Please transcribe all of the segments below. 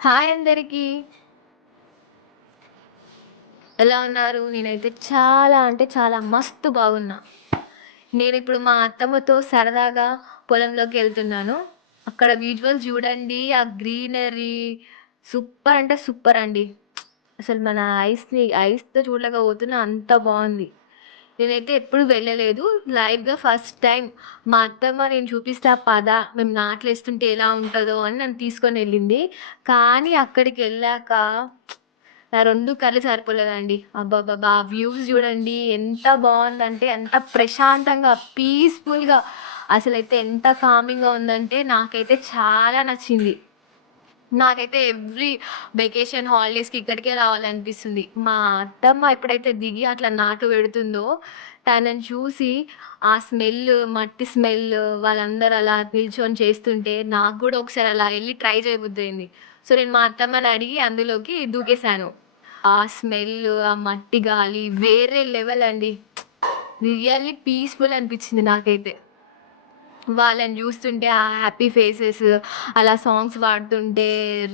Hi అందరికీ. ఎలా ఉన్నారు? నేనైతే చాలా అంటే చాలా మస్తు బాగున్నా. నేనిప్పుడు మా అత్తమ్మతో సరదాగా పొలంలోకెళ్తున్నాను. అక్కడ విజువల్స్ చూడండి. ఆ గ్రీనరీ సూపర్ అంటే సూపర్ అండి. అసలు మన ఐస్‌తో చూడలేకపోతున్నా, అంత బావుంది. నేనైతే ఎప్పుడు వెళ్ళలేదు. లైవ్‌గా ఫస్ట్ టైమ్ మా అత్తమ్మ నేను చూపిస్తా పద, మేము నాట్లేస్తుంటే ఎలా ఉంటదో అని నన్ను తీసుకొనెళ్ళింది. కానీ అక్కడికెళ్ళాక నా 2 కళ్ళు సరిపోలేదండి. అబ్బబ్బబ్బా! ఆ వ్యూస్ జూడండి ఎంత బావుందంటే, ఎంత ప్రశాంతంగా, పీస్‌ఫుల్‌గా అసలైతే ఎంత కామింగ్‌గా ఉందంటే నాకైతే చాలా నచ్చింది. నాకైతే ఎవ్రీ వెకేషన్ హాలిడేస్‌కి ఇక్కడికే రావాలనిపిస్తుంది. మా అత్తమ్మ ఎప్పుడైతే దిగి అట్లా నాటు పెడుతుందో, తనని చూసి ఆ స్మెల్, మట్టి స్మెల్ వాళ్ళందరూ అలా నిల్చొని చేస్తుంటే నాకు గూడా ఒకసారి అలా ఎళ్లి ట్రై చేయబుద్దయింది. సో, నేను మా అత్తమ్మని అడిగి అందులోకి దూకేశాను. ఆ స్మెల్, ఆ మట్టి గాలి వేరే లెవెల్ అండి. రియల్లీ పీస్‌ఫుల్ అనిపిచ్చింది నాకైతే. వాళ్ళని జూస్తుంటే ఆ హ్యాపీ ఫేసెస్, అలా సాంగ్స్ పాడుతుంటే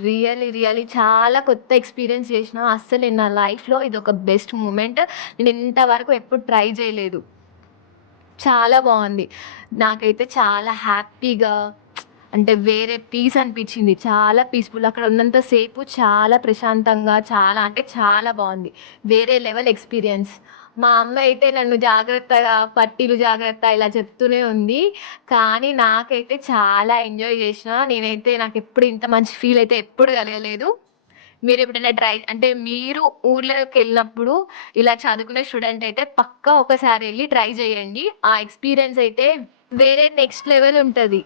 రియల్లీ చాలా కొత్త ఎక్స్‌పీరియన్స్ చేసినా. అస్సలు నేను నా లైఫ్‌లో ఇదొక బెస్ట్ మూమెంట్. నేను ఇంతవరకు ఎప్పుడు ట్రై చేయలేదు. చాలా బావుంది. నాకైతే చాలా హ్యాపీగా అంటే వేరే పీస్ అనిపిచ్చింది. చాలా పీస్‌ఫుల్. అక్కడ ఉన్నంత సేపు చాలా ప్రశాంతంగా చాలా అంటే చాలా బావుంది. వేరే లెవెల్ ఎక్స్‌పీరియన్స్. మా అమ్మ అయితే నన్ను జాగ్రత్తగా పట్టీలు జాగ్రత్త ఇలా చెప్తూనే ఉంది. కానీ నాకైతే చాలా ఎంజాయ్ చేసినా. నేనైతే నాకెప్పుడు ఇంత మంచి ఫీల్ అయితే ఎప్పుడు కలగలేదు. మీరెప్పుడైనా అంటే మీరు ఊర్లోకెళ్ళినప్పుడు ఇలా చదువుకునే స్టూడెంట్ అయితే పక్కా ఒకసారి ఎళ్లి ట్రై చేయండి. ఆ ఎక్స్‌పీరియన్స్ అయితే వేరే నెక్స్ట్ లెవెల్ ఉంటది.